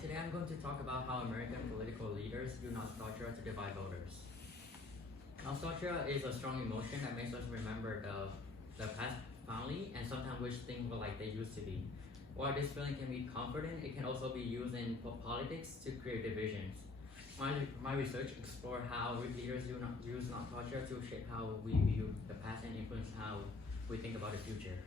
Today I'm going to talk about how American political leaders use nostalgia to divide voters. Nostalgia is a strong emotion that makes us remember the past fondly and sometimes wish things were like they used to be. While this feeling can be comforting, it can also be used in politics to create divisions. My research explored how leaders use nostalgia to shape how we view the past and influence how we think about the future.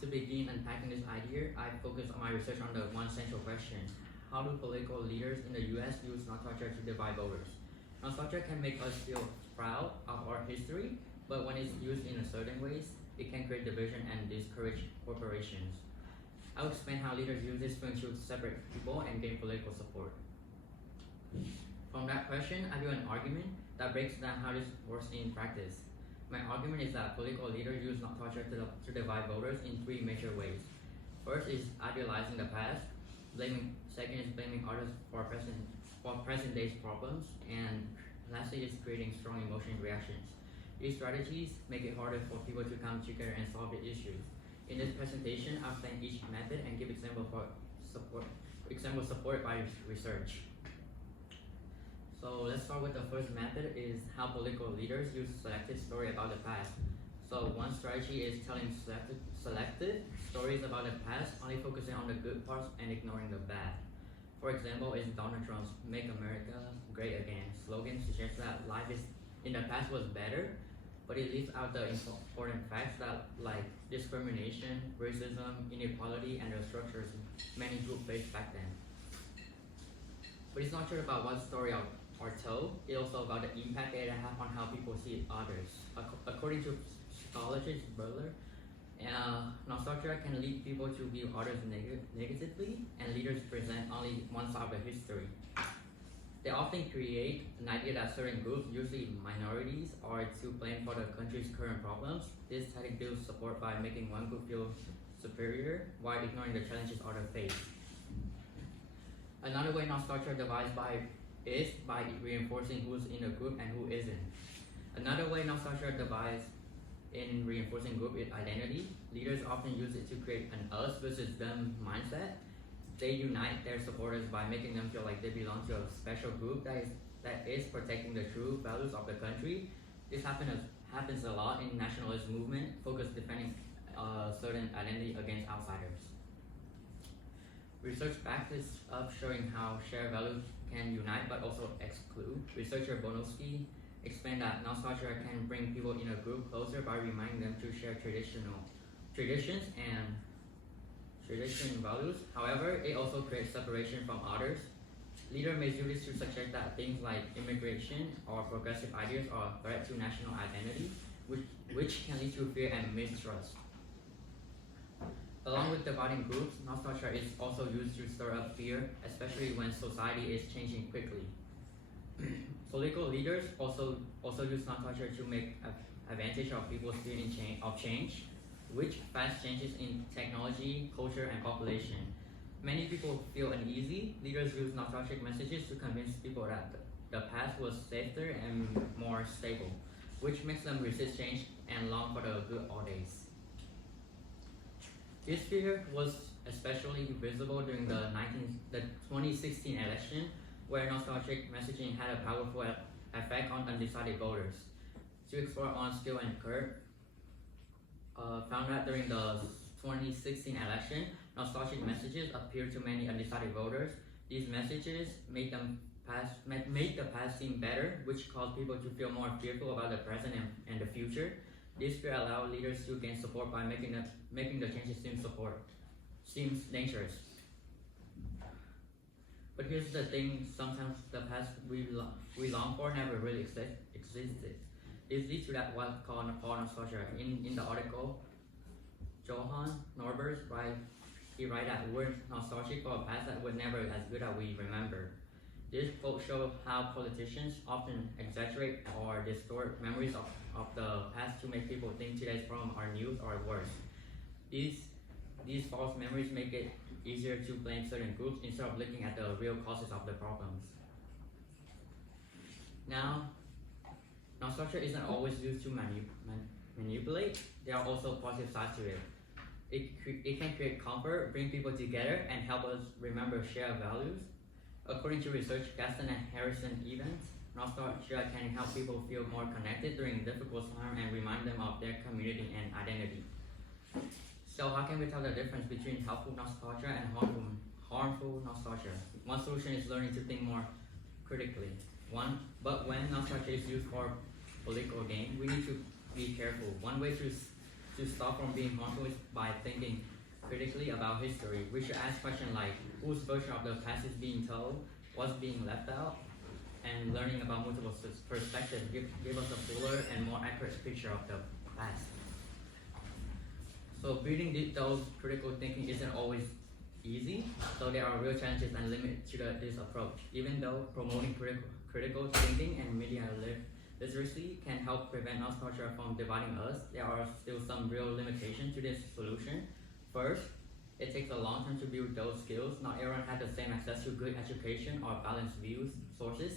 To begin unpacking this idea, I focused on my research on the one central question: how do political leaders in the US use nostalgia to divide voters? Nostalgia can make us feel proud of our history, but when it's used in a certain ways, it can create division and discourage corporations. I'll explain how leaders use this to separate people and gain political support. From that question, I built an argument that breaks down how this works in practice. My argument is that political leaders use nostalgia to divide voters in three major ways. First is idealizing the past. Second is blaming others for present day's problems. And lastly is creating strong emotional reactions. These strategies make it harder for people to come together and solve the issues. In this presentation, I'll explain each method and give examples supported by research. So let's start with the first method is how political leaders use selected story about the past. So one strategy is telling selected stories about the past, only focusing on the good parts and ignoring the bad. For example, is Donald Trump's "Make America Great Again" slogan suggests that life in the past was better, but it leaves out the important facts that like discrimination, racism, inequality, and the structures many groups faced back then. But it's not just about what story are told, it's also about the impact it has on how people see others. According to psychologist Butler, nostalgia can lead people to view others negatively, and leaders present only one side of the history. They often create an idea that certain groups, usually minorities, are to blame for the country's current problems. This tactic builds support by making one group feel superior while ignoring the challenges others face. Another way nostalgia divides is by reinforcing who's in a group and who isn't. Another way nostalgia divides in reinforcing group is identity. Leaders often use it to create an us versus them mindset. They unite their supporters by making them feel like they belong to a special group that is protecting the true values of the country. This happens a lot in nationalist movement, focused defending certain identity against outsiders. Research backs this up, showing how shared values can unite but also exclude. Researcher Bonoski explained that nostalgia can bring people in a group closer by reminding them to share traditions and tradition values. However, it also creates separation from others. Leaders may use this to suggest that things like immigration or progressive ideas are a threat to national identity, which can lead to fear and mistrust. Along with dividing groups, nostalgia is also used to stir up fear, especially when society is changing quickly. Political leaders also use nostalgia to make advantage of people's feeling of change, which fast changes in technology, culture, and population. Many people feel uneasy. Leaders use nostalgic messages to convince people that the past was safer and more stable, which makes them resist change and long for the good old days. This fear was especially visible during the 2016 election, where nostalgic messaging had a powerful effect on undecided voters. To explore on Skill and Kurt found that during the 2016 election, nostalgic messages appeared to many undecided voters. These messages made the past seem better, which caused people to feel more fearful about the present and the future. This fear allowed leaders to gain support by making the changes seems dangerous. But here's the thing: sometimes the past we long for never really existed. This leads to that what's called nostalgia. In the article, Johan Norbers writes that we're nostalgic for a past that was never as good as we remember. This quote shows how politicians often exaggerate or distort memories of the past to make people think today's problems are new or worse. These false memories make it easier to blame certain groups instead of looking at the real causes of the problems. Now, nostalgia isn't always used to manipulate. There are also positive sides to it. It can create comfort, bring people together, and help us remember shared values. According to research, Gaston and Harrison events, nostalgia can help people feel more connected during difficult times and remind them of their community and identity. So how can we tell the difference between helpful nostalgia and harmful nostalgia? One solution is learning to think more critically. But when nostalgia is used for political gain, we need to be careful. One way to stop from being harmful is by thinking critically about history. We should ask questions like, whose version of the past is being told, what's being left out, and learning about multiple perspectives give us a fuller and more accurate picture of the past. So building those critical thinking isn't always easy, so there are real challenges and limits to this approach. Even though promoting critical thinking and media literacy can help prevent nostalgia from dividing us, there are still some real limitations to this solution. First, it takes a long time to build those skills. Not everyone has the same access to good education or balanced views sources.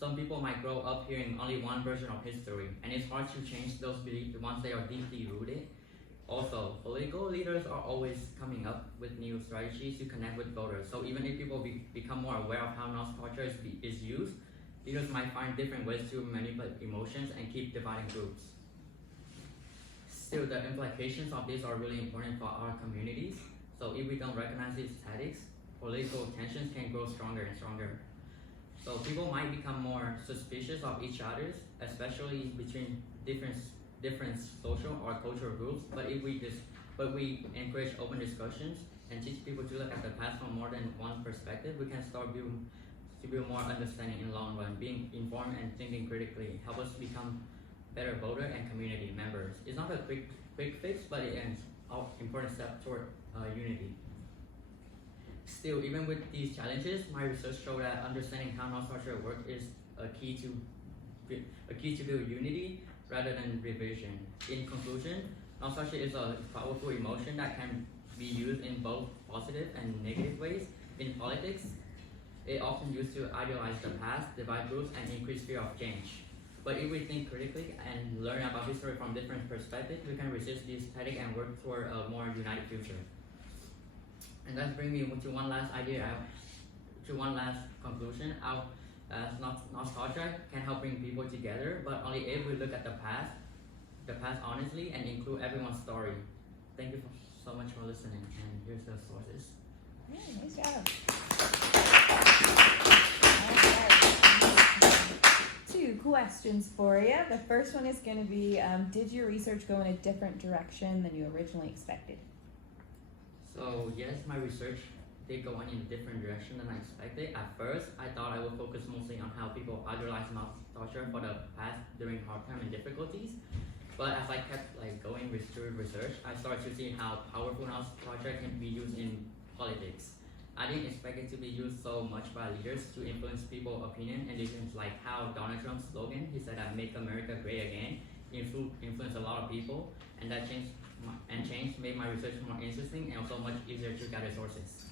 Some people might grow up hearing only one version of history, and it's hard to change those beliefs once they are deeply rooted. Also, political leaders are always coming up with new strategies to connect with voters. So even if people become more aware of how nostalgia is used, leaders might find different ways to manipulate emotions and keep dividing groups. Still, the implications of this are really important for our communities. So if we don't recognize these tactics, political tensions can grow stronger and stronger. So people might become more suspicious of each other, especially between different social or cultural groups. But we encourage open discussions and teach people to look at the past from more than one perspective, we can start to build more understanding in the long run. Being informed and thinking critically help us become better voter and community members. It's not a quick fix, but it is an important step toward unity. Still, even with these challenges, my research showed that understanding how nostalgia works is a key to build unity rather than division. In conclusion, nostalgia is a powerful emotion that can be used in both positive and negative ways. In politics, it often used to idealize the past, divide groups, and increase fear of change. But if we think critically and learn about history from different perspectives, we can resist this tactic and work toward a more united future. And that brings me to one last idea, to one last conclusion. Nostalgia can help bring people together, but only if we look at the past honestly and include everyone's story. Thank you so much for listening, and here's the sources. Yeah, nice job. Right. 2 questions for you. The first one is going to be, did your research go in a different direction than you originally expected? So yes, my research did go in a different direction than I expected. At first, I thought I would focus mostly on how people idolize nostalgia for the past during hard times and difficulties. But as I kept going through research, I started to see how powerful nostalgia can be used in politics. I didn't expect it to be used so much by leaders to influence people's opinion and decisions, like how Donald Trump's slogan, he said that "Make America Great Again," influenced a lot of people, and that change made my research more interesting and also much easier to gather sources.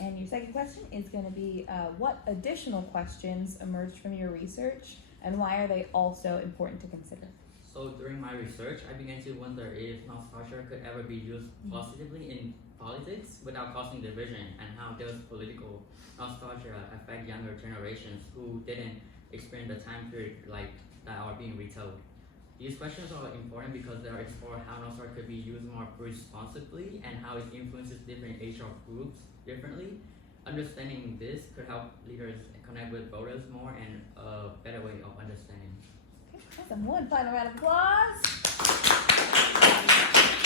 And your second question is going to be, what additional questions emerged from your research, and why are they also important to consider? So during my research, I began to wonder if nostalgia could ever be used positively in politics without causing division, and how does political nostalgia affect younger generations who didn't experience the time period that are being retold. These questions are important because they explore how nostalgia could be used more responsibly and how it influences different age groups differently. Understanding this could help leaders connect with voters more and a better way of understanding. Okay, awesome. One final round of applause.